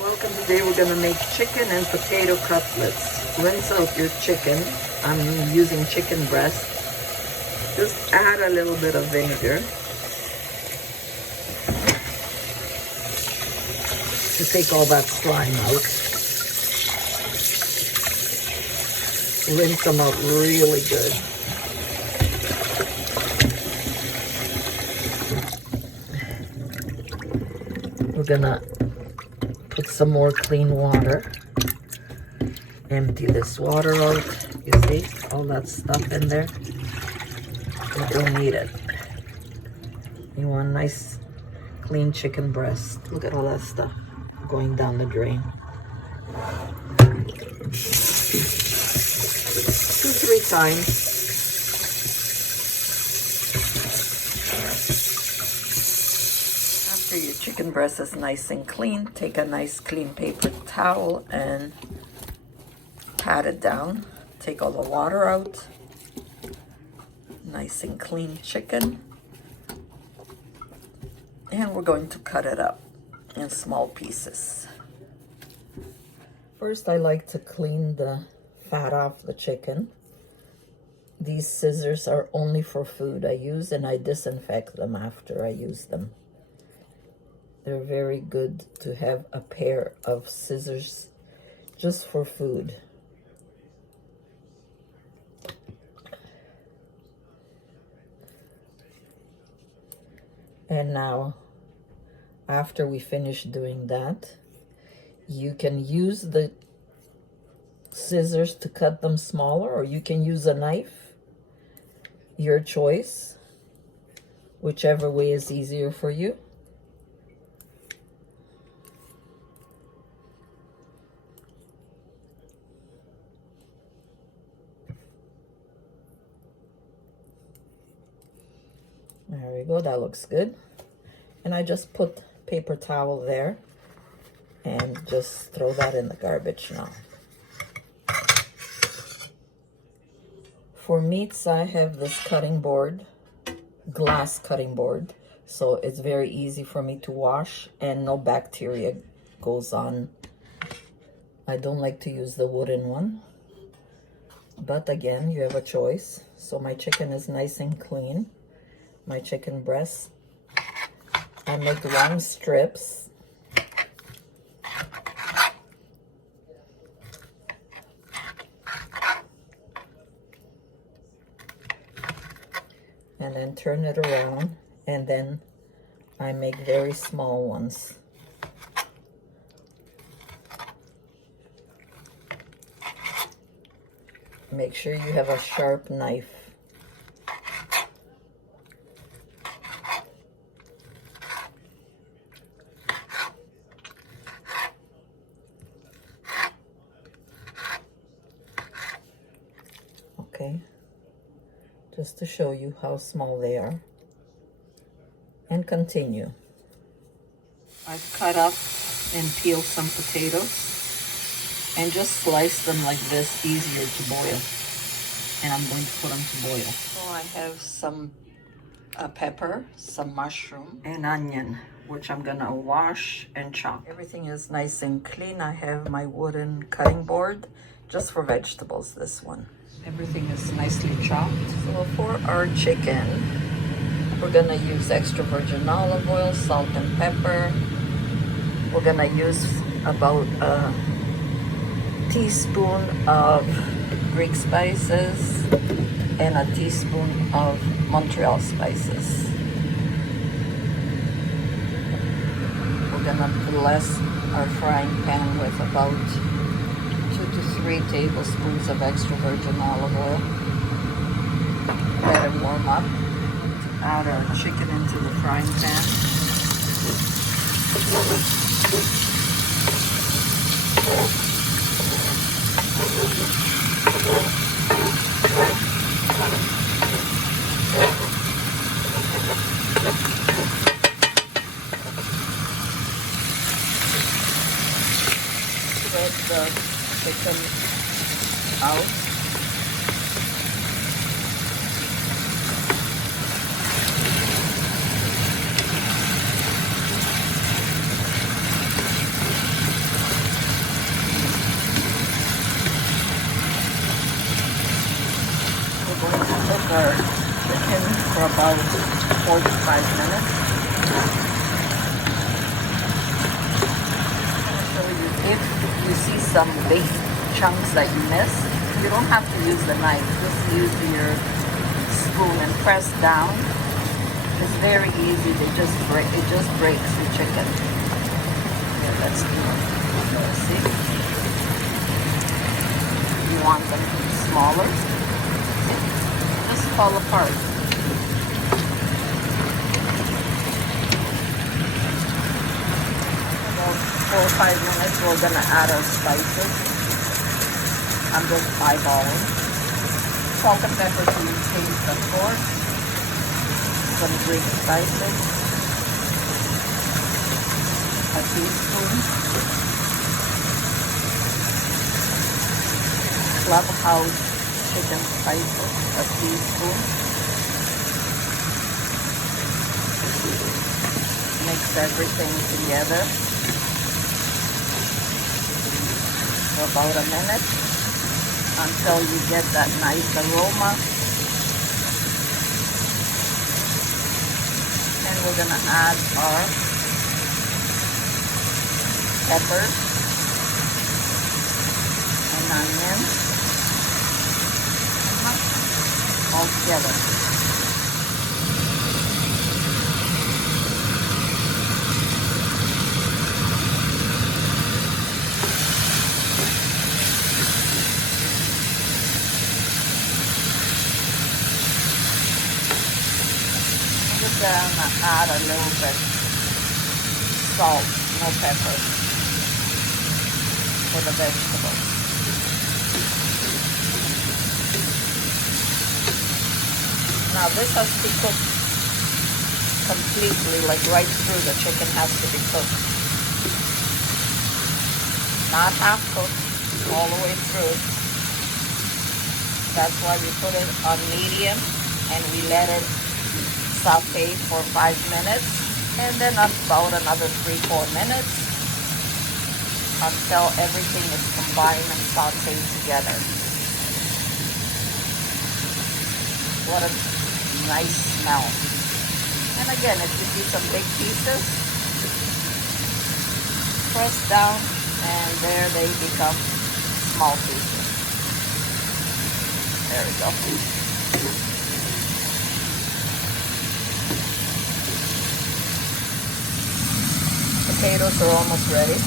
Welcome. Today we're going to make chicken and potato cutlets. Rinse out your chicken. I'm using chicken breast. Just add a little bit of vinegar to take all that slime out. Rinse them out really good. We're gonna put some more clean water. Empty this water out. You see all that stuff in there? You don't need it. You want nice clean chicken breast. Look at all that stuff going down the drain. 2-3 times. After your chicken breast is nice and clean, take a nice clean paper towel and pat it down. Take all the water out. Nice and clean chicken. And we're going to cut it up in small pieces. First, I like to clean the fat off the chicken. These scissors are only for food I use, and I disinfect them after I use them. They're very good to have a pair of scissors just for food. And now, after we finish doing that, you can use the scissors to cut them smaller, or you can use a knife. Your choice, whichever way is easier for you. There we go, that looks good. And I just put paper towel there and just throw that in the garbage now. For meats, I have this cutting board, glass cutting board, so it's very easy for me to wash and no bacteria goes on. I don't like to use the wooden one, but again, you have a choice. So my chicken is nice and clean. My chicken breast, I make long strips. And then turn it around, and then I make very small ones. Make sure you have a sharp knife. Okay, just to show you how small they are. And continue. I've cut up and peeled some potatoes and just slice them like this, easier to boil. And I'm going to put them to boil. So I have some pepper, some mushroom, and onion, which I'm gonna wash and chop. Everything is nice and clean. I have my wooden cutting board, just for vegetables, this one. Everything is nicely chopped. So for our chicken, we're gonna use extra virgin olive oil, salt and pepper. We're gonna use about a teaspoon of Greek spices and a teaspoon of Montreal spices. We're gonna bless our frying pan with about 2 to 3 tablespoons of extra virgin olive oil. Let it warm up. Add our chicken into the frying pan. Spread the chicken out. the chicken for about 45 minutes. So if you see some big chunks that you miss, you don't have to use the knife. Just use your spoon and press down. It's very easy. It just breaks the chicken. Here, let's do it. Let's see. You want them to be smaller. Just fall apart. About 4 or 5 minutes, we're gonna add our spices. I'm just eyeballing. Salt and pepper to your taste, of course. Some green spices. A teaspoon. Clubhouse chicken spices, a teaspoon. Mix everything together for about a minute until you get that nice aroma. And we're gonna add our peppers and onions all together. I'm just gonna add a little bit salt, no pepper, for the vegetables. Now this has to cook completely, like right through. The chicken has to be cooked. Not half cooked, all the way through. That's why we put it on medium and we let it saute for 5 minutes, and then about another 3-4 minutes until everything is combined and sauteed together. What a nice smell. And again, if you see some big pieces, press down and there they become small pieces. There we go. Potatoes are almost ready.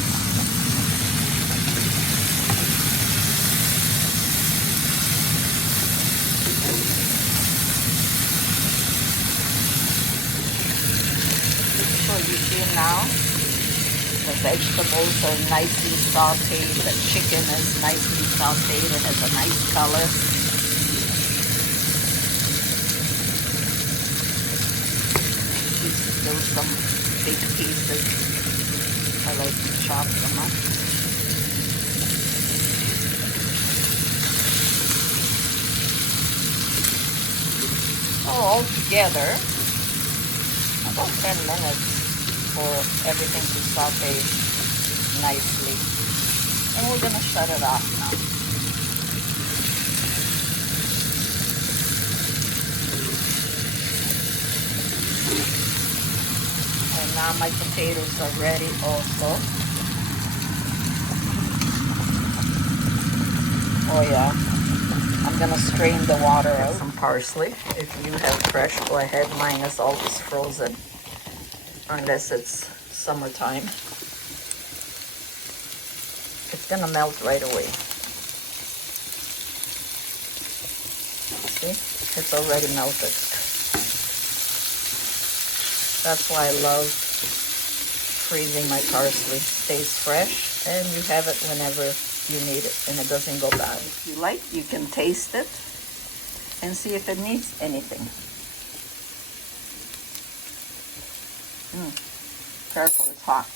So you see now, the vegetables are nicely sauteed, the chicken is nicely sauteed and has a nice color. Those some big pieces. I like to chop them up. So all together, about 10 minutes for everything to saute nicely. And we're gonna shut it off now. And now my potatoes are ready also. Oh yeah, I'm gonna strain the water out. Some parsley. If you have fresh, go ahead. Mine is always frozen, unless it's summertime. It's gonna melt right away. See, it's already melted. That's why I love freezing my parsley. Stays fresh and you have it whenever you need it and it doesn't go bad. If you like, you can taste it and see if it needs anything. Careful, it's hot.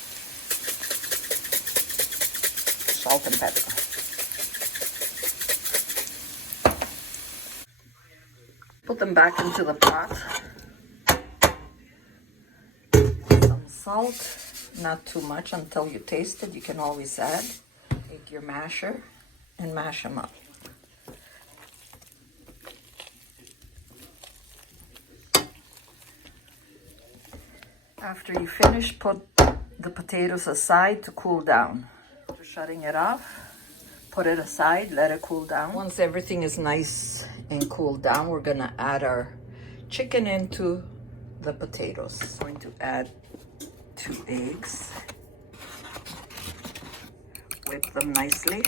Salt and pepper. Put them back into the pot. Some salt, not too much until you taste it. You can always add. Take your masher and mash them up. After you finish, put the potatoes aside to cool down. After shutting it off, put it aside, let it cool down. Once everything is nice and cooled down, we're gonna add our chicken into the potatoes. I'm going to add 2 eggs. Whip them nicely.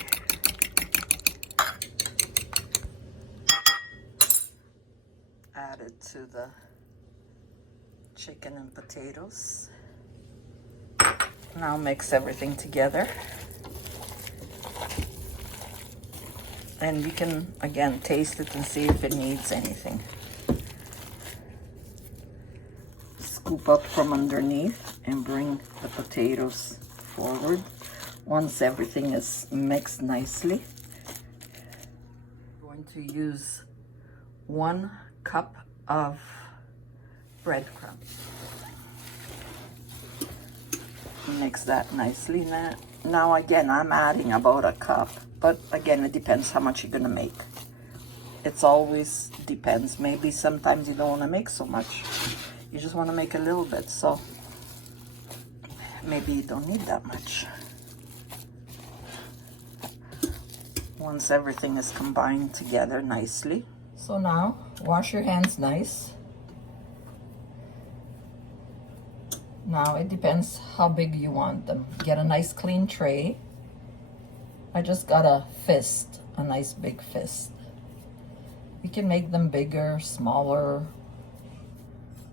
Add it to the chicken and potatoes. Now mix everything together. And you can, again, taste it and see if it needs anything. Scoop up from underneath and bring the potatoes forward. Once everything is mixed nicely, I'm going to use 1 cup of breadcrumbs. Mix that nicely. Now again, I'm adding about 1 cup, but again, it depends how much you're gonna make. It's always depends. Maybe sometimes you don't want to make so much. You just want to make a little bit, so maybe you don't need that much. Once everything is combined together nicely. So now, wash your hands nice. Now it depends how big you want them. Get a nice clean tray. I just got a fist, a nice big fist. You can make them bigger, smaller,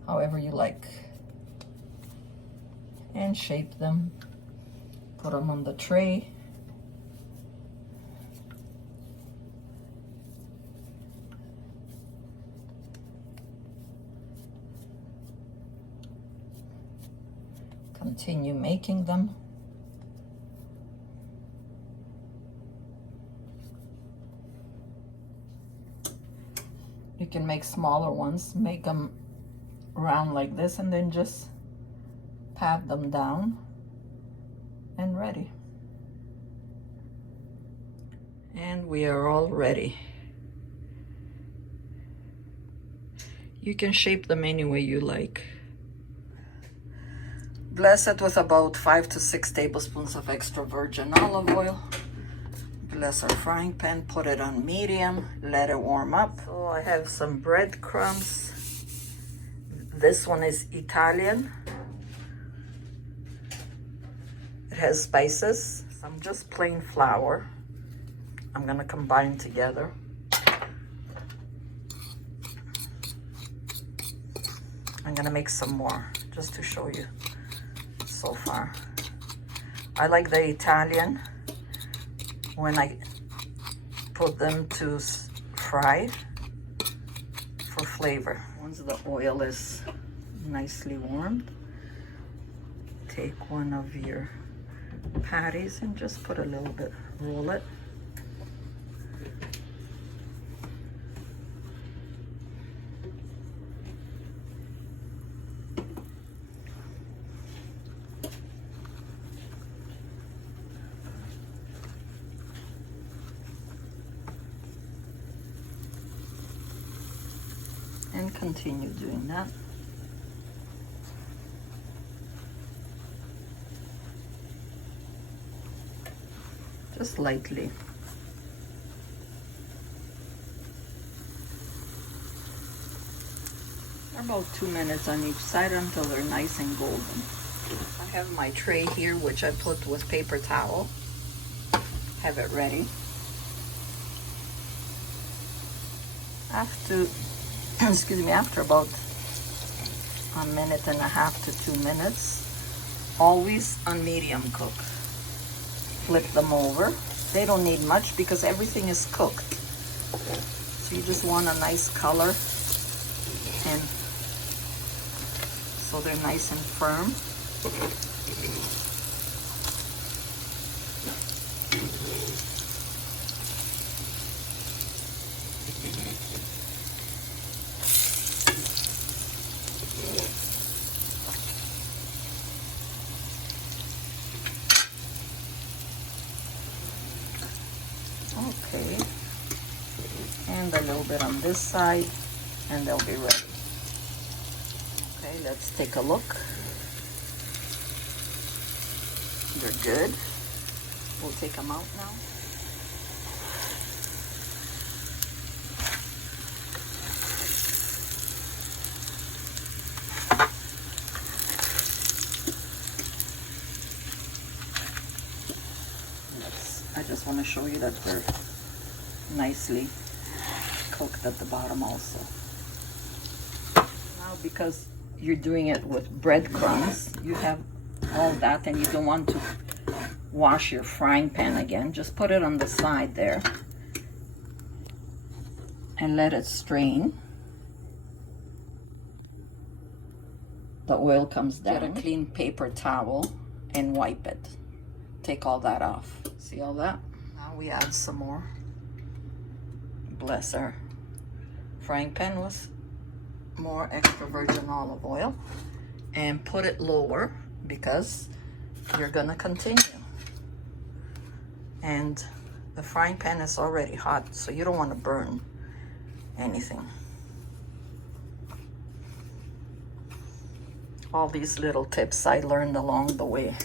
however you like. And shape them. Put them on the tray. Continue making them. You can make smaller ones, make them round like this, and then just pat them down and ready. And we are all ready. You can shape them any way you like. Bless it with about 5 to 6 tablespoons of extra virgin olive oil. Bless our frying pan, put it on medium, let it warm up. So I have some breadcrumbs. This one is Italian. It has spices. Some just plain flour. I'm gonna combine together. I'm gonna make some more just to show you so far. I like the Italian when I put them to fry for flavor. Once the oil is nicely warmed, take one of your patties and just put a little bit, roll it. And continue doing that. Just lightly. About 2 minutes on each side until they're nice and golden. I have my tray here, which I put with paper towel. Have it ready. After about 1.5 to 2 minutes, always on medium cook. Flip them over. They don't need much because everything is cooked. So you just want a nice color, and so they're nice and firm. Okay, and a little bit on this side, and they'll be ready. Okay, let's take a look. They're good. We'll take them out now. I just want to show you that they're nicely cooked at the bottom also. Now, because you're doing it with breadcrumbs, you have all that and you don't want to wash your frying pan again. Just put it on the side there and let it strain. The oil comes down. Get a clean paper towel and wipe it. Take all that off. See all that? Now we add some more. Bless our frying pan with more extra virgin olive oil. And put it lower because you're gonna continue. And the frying pan is already hot, so you don't want to burn anything. All these little tips I learned along the way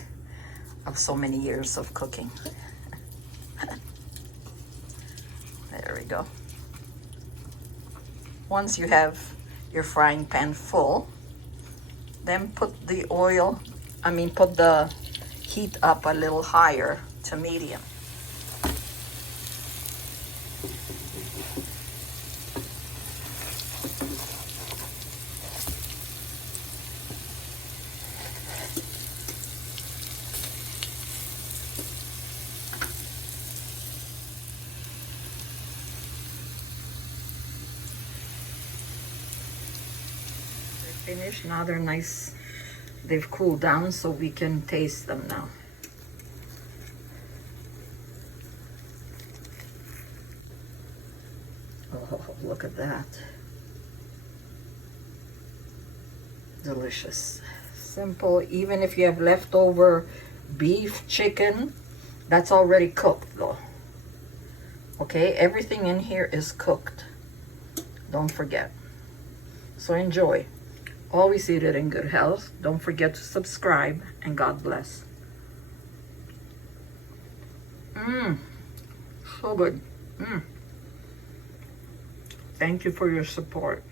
of so many years of cooking. There we go. Once you have your frying pan full, then put the heat up a little higher to medium. Finished. Now they're nice. They've cooled down, so we can taste them now. Oh, look at that. Delicious. Simple. Even if you have leftover beef, chicken, that's already cooked though. Okay, everything in here is cooked. Don't forget. So enjoy. Always eat it in good health. Don't forget to subscribe, and God bless. So good. Thank you for your support.